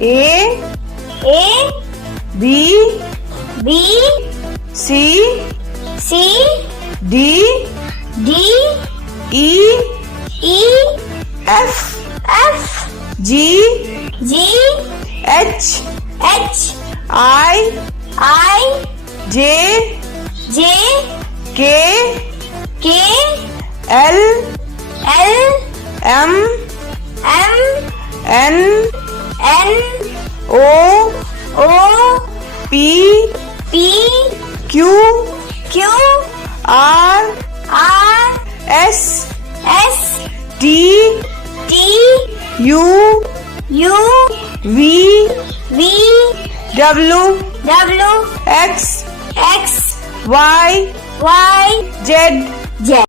A B C D E F G H I J K L M N O P Q R S T U V W X Y Z